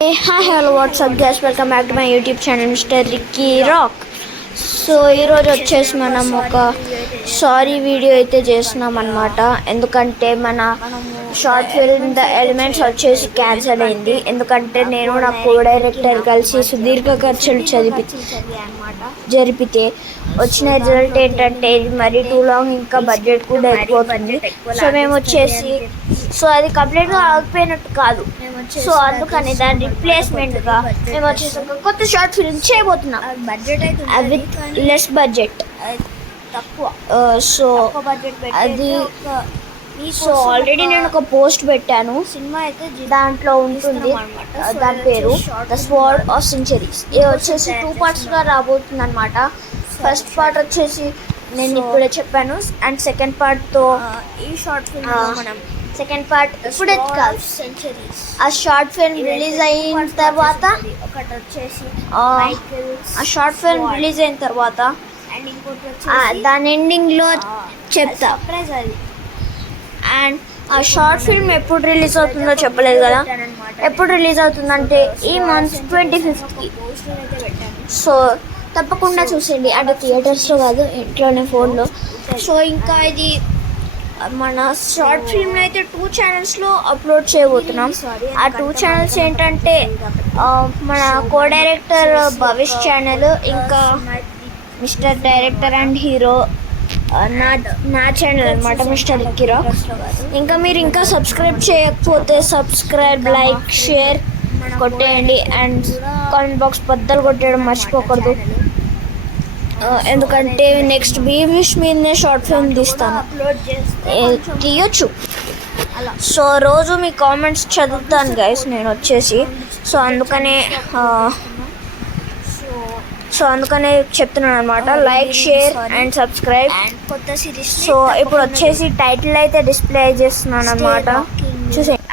Hey, hi, hello, what's up guys? Welcome back to my YouTube channel, Mr. Ricky Rock. So ఈరోజు వచ్చేసి మనం ఒక sorry video అయితే చేస్తున్నాం అనమాట. ఎందుకంటే మన షార్ట్ ఫిల్మ్ ద ఎలిమెంట్స్ వచ్చేసి క్యాన్సిల్ అయింది. ఎందుకంటే నేను నా కో డైరెక్టర్ కలిసి సుదీర్ఘ ఖర్చులు జరిపితే వచ్చిన రిజల్ట్ ఏంటంటే ఇది మరీ టూ లాంగ్, ఇంకా బడ్జెట్ కూడా ఎక్కువవుతుంది. సో మేము వచ్చేసి అది కంప్లీట్గా ఆగిపోయినట్టు కాదు. సో అందుకని దాని రిప్లేస్మెంట్గా మేము వచ్చేసి ఒక కొత్త షార్ట్ ఫిల్మ్ చేయబోతున్నాం. బడ్జెట్ అయితే లెస్ బడ్జెట్ తక్కువ. సో అది సో ఆల్రెడీ నేను ఒక పోస్ట్ పెట్టాను. సినిమా అయితే దాంట్లో ఉంటుంది. దాని పేరు ద స్వార్డ్ ఆఫ్ సెంచరీస్. ఇది వచ్చేసి 2 పార్ట్స్గా రాబోతుంది అనమాట. ఫస్ట్ పార్ట్ వచ్చేసి నేను ఇప్పుడే చెప్పాను, అండ్ సెకండ్ పార్ట్తో ఈ షార్ట్ ఫిల్మ్ మనం సెకండ్ పార్ట్ ఇప్పుడే కాదు, ఆ షార్ట్ ఫిల్మ్ రిలీజ్ అయిన తర్వాత ఒకటి వచ్చేసి ఆ షార్ట్ ఫిల్మ్ రిలీజ్ అయిన తర్వాత దాని ఎండింగ్లో చెప్తా. అండ్ ఆ షార్ట్ ఫిల్మ్ ఎప్పుడు రిలీజ్ అవుతుందో చెప్పలేదు కదా. ఎప్పుడు రిలీజ్ అవుతుందంటే ఈ మంత్ 25th. సో తప్పకుండా చూసేయండి, అంటే థియేటర్స్లో కాదు, ఇంట్లోనే ఫోన్లో. సో ఇంకా ఇది మన షార్ట్ ఫిల్మ్ అయితే 2 ఛానల్స్లో అప్లోడ్ చేయబోతున్నాం. ఆ 2 ఛానల్స్ ఏంటంటే మన కో డైరెక్టర్ భవిష్ ఛానల్, ఇంకా మిస్టర్ డైరెక్టర్ అండ్ హీరో నా ఛానల్ అనమాట, మిస్టర్ రిక్కీ రాక్. ఇంకా మీరు ఇంకా సబ్స్క్రైబ్ చేయకపోతే సబ్స్క్రైబ్, లైక్, షేర్ కొట్టేయండి. అండ్ కామెంట్ బాక్స్ బద్దలు కొట్టేయడం మర్చిపోకూడదు. ఎందుకంటే నెక్స్ట్ బీవిష్ మీదనే షార్ట్ ఫిల్మ్ తీయొచ్చు. సో రోజు మీ కామెంట్స్ చదువుతాను గైస్ నేను వచ్చేసి. సో అందుకనే చెప్తున్నాను అనమాట, లైక్, షేర్ అండ్ సబ్స్క్రైబ్. కొత్త సిరీస్. సో ఇప్పుడు వచ్చేసి టైటిల్ అయితే డిస్ప్లే చేస్తున్నాను అనమాట, చూసేయండి.